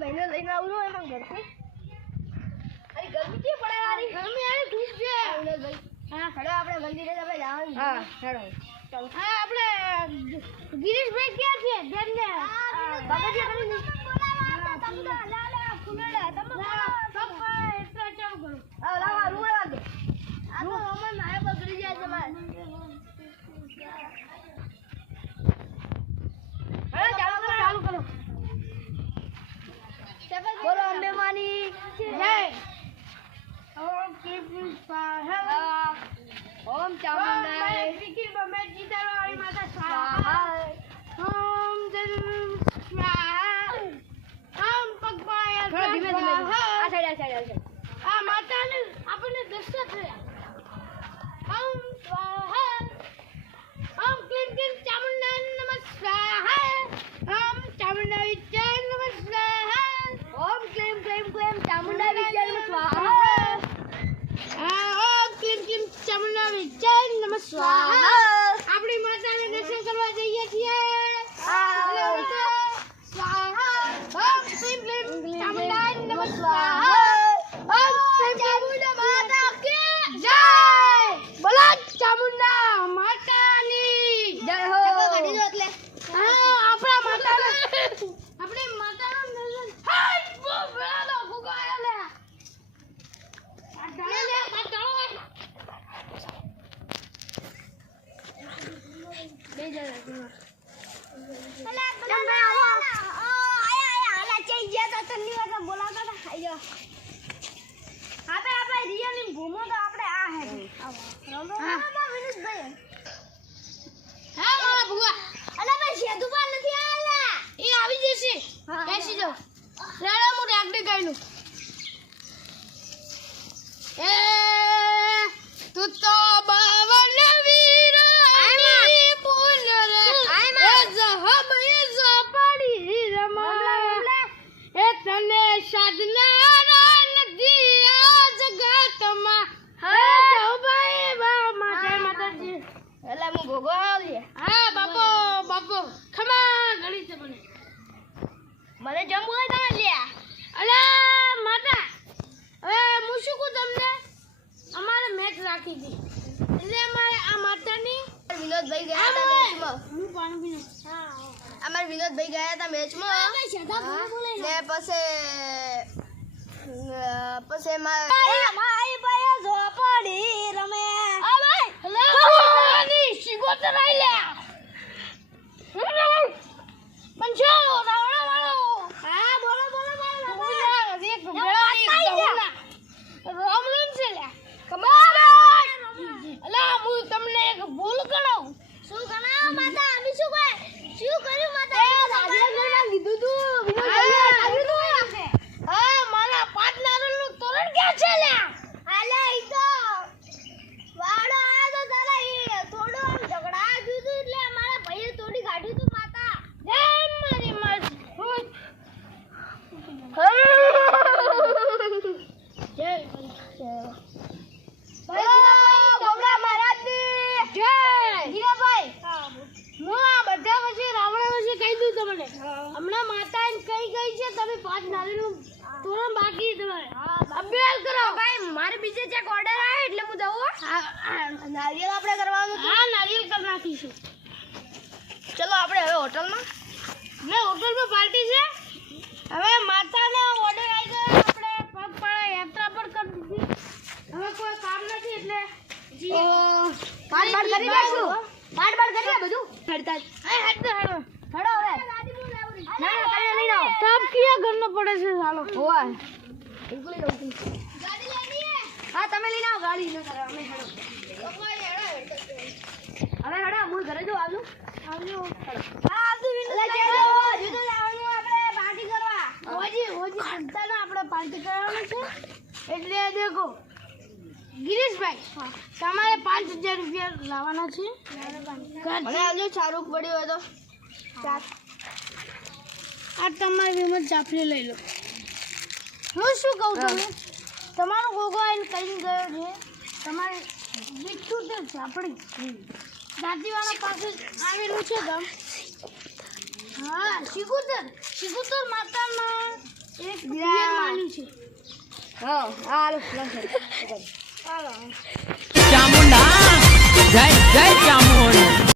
ભાઈને લઈને આવું છું એમાં ઘરથી અરે ગરમી કે પડે યારી ગરમી યાર ધૂપ છે વિનોદભાઈ હા હેડો આપણે મંદિરે આપણે જવાનું હા હેડો ચાલ હા આપણે ગિરીશભાઈ ક્યાં છે જેમને બાબાજી કરીને બોલાવા તમને લાલા ફૂલડા તમે સબ એટલા ચાલુ કરો હા લાવા રૂએ વાગે આ તો અમન મારે બગડી જાય છે માર હેડો ચાલુ કરો બોલો અંબે માની જય ઓમ કૃષ્ણ સ્વાહા ઓમ ચામુંડાઈ વિકી બમે જીતાવાળી માતા સ્વાહા ઓમ જન સ્વાહા ઓમ પગપાય થોડા ધીમે ધીમે આ સાઈડ આ માતાને આપણને દર્શન થયા ઓમ સ્વાહા ઓમ ક્લીમ ક્લીમ ચામુંડાઈ નમઃ સ્વાહા ઓમ ચામુંડાઈ જય નમઃ સ્વાહા ઓમ ક્લીમ ક્લીમ ક્લીમ ચામુંડાઈ જય નમઃ સ્વાહા ઓમ ક્લીમ ક્લીમ ચામુંડાઈ જય નમઃ સ્વાહા આપણી માતાને દર્શન કરવા જઈએ છીએ સ્વાહા ઓમ ક્લીમ ક્લીમ ચામુંડાઈ નમઃ સ્વાહા ઓમ ક્લીમ ચામુંડા માતા કી જય બોલો ચામુંડા માતાની જય હો કાઢી દો એટલે આપણા માતાને આપણે માતાનું દર્શન હાય બો બેલો ફુગાયા લે આ ડાળે લે આ ડાળો બે જરા અલા આયા હાલા ચઈ ગયા તો તન્ની વાગે બોલાવતા હતા આયો આપણે રિયલી ઘૂમો તો આપણે આ હે આવો હા વિનુષભાઈ હા મારા ભુવા અલા ભાઈ શેદુબા નથી આલા એ આવી જશે બેસી જાઓ રેડા મો ડાકડી ગાયનું એ તું તો બાવન વીરાની બોલ રે એ જહબ એ ઝપડી રમા એ તને સાધના નથી આ જગતમાં હે જાઓ ભાઈ બા માતાજી એલા હું ગોગો આવી હા બાપો ખમા ઘડી છે મને જમવું હોય તમે લ્યા અલા માતા હવે હું શું કહું તમને અમારે મેચ રાખી હતી એટલે અમારે આ માતાની વિનોદભાઈ ગયા હતા મેચમાં હું પાણી પીને હા અમારે વિનોદભાઈ ગયા હતા મેચમાં ને પછી મારી ભાઈ ઝોપડી રમે આ ભાઈ હેલો શિગોતર આઈ લે પંચો રાવણા વાળો હા બોલો એક રામ છે લે કમાલ અલા હું તમને એક ભૂલ કરાવ શું કરાવ માતા અમે શું કર્યું માતા રાજેન્દ્રના કીધું તું વિનોદભાઈ હા મારા પાંચ નારળનું તોરણ ક્યાં છે લે આલે ઈ તો વાડો આયો તો તારા ઈ થોડું આમ ઝઘડા દીધું એટલે અમારા ભાઈએ તોડી કાઢ્યું તું માતા જય મારી માસી જય ભાઈ ગોગા મહારાજની જય જીરાભાઈ હું આ બધા પછી રાવણ વિશે કહી દઉં તમને હમણાં માતાને કઈ ગઈ છે તમે પાંચ નારિયેળનું તોરણ બાકી તમારે અભ્યાસ કરો ભાઈ મારે બીજે ચેક ઓર્ડર આવે એટલે હું દઉં નારિયેળ આપણે કરવાનું હા નારિયેળ કરી નાખીશું ચલો આપણે હવે હોટલમાં પાર્ટી છે હવે માતાને ઓર્ડર આવી ગયો આપણે પગપાળા યાત્રા પણ કરી દીધી હવે કોઈ કામ નથી એટલે પાટ કરી નાખશું પાટ કરી બધું હડતા હેડો હવે ના તમે લઈ આવો તબ કિયા કરનો પડે છે સાલો હોવા બિલકુલ ગાડી લેની હે હા તમે લઈને આવો ગાડી ન કરો અમે હેડો હવે હેડો હું ઘરે જો આવજો હા આવજો વિનોદ તો લાવવાનું આપણે પાર્ટી કરવા હોજી સંતાના આપણે પાર્ટી કરવાનું છે એટલે દેખો ગિરીશભાઈ તમારે 5000 રૂપિયા લાવવાના છે મને આવજો ચારૂક પડ્યો હોય તો ચાર આ તમારી વિમત જાફરી લઈ લો હું શું કહું તમે તમારો ગોગો આઈને કઈ ગયો છે તમારે વિઠ્ઠું તે જાફડી દાદીવાળા પાસે આવેલું છે ગામ હા શિગુતર માતાના ક્લિયર માન્યું છે. હા હાલો લંચ હાલો